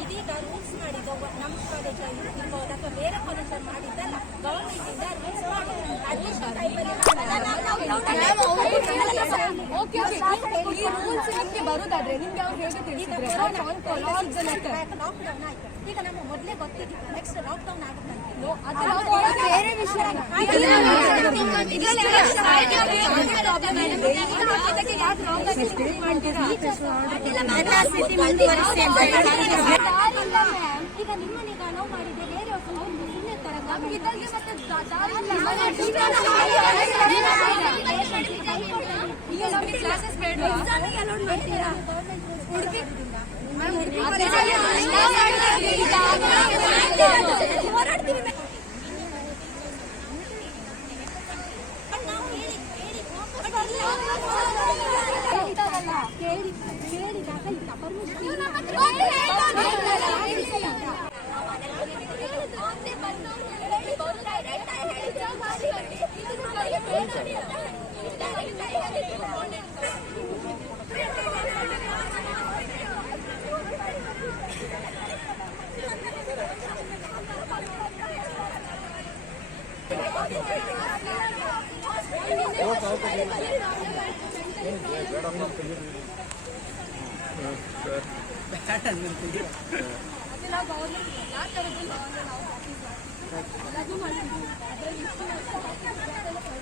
ಇದೀಗ ರೂಲ್ಸ್ ಮಾಡಿದ್ದು ನಮ್ಮ ಕಾಲೇಜಲ್ಲಿ ಇರ್ಬೋದು ಅಥವಾ ಬೇರೆ ಕಾಲೇಜಲ್ಲಿ ಮಾಡಿದ್ದಲ್ಲ, ಗವರ್ಮೆಂಟ್ ಇಂದ ರೂಲ್ಸ್ ಮಾಡಿದ್ರು ಅಡ್ಮಿಷನ್ ಟೈಮಲ್ಲಿ ಬರುದಾದ್ರೆ ನಿಮ್ಗೆ ಅವ್ರು ಹೇಗೆ ತಿಳಿಸಿದ್ರೆ ಲಾಕ್ಡೌನ್ ಆಯ್ತು. ಈಗ ನಮ್ಮ ಮೊದಲೇ ಗೊತ್ತಿತ್ತು ನೆಕ್ಸ್ಟ್ ಲಾಕ್ಡೌನ್ ಆಗುತ್ತಂತೆ. ಬೇರೆ ವಿಷಯ ಈಗ ನಿಮ್ಮನೀಗ ನಾವು ಮಾಡಿದ್ದೆ ಬೇರೆ ಸುಮ್ಮನೆ ತರ ಕ್ಲಾಸಸ್ ಬೇಡ ಮಾಡ್ತೀರಾ ಹೋರಾಡ್ತೀವಿ. ಕೇಳಿದಾಗ ಇಲ್ಲ ಪರ್ಮಿಷನ್ ಗೌರ್ಮೆಂಟ್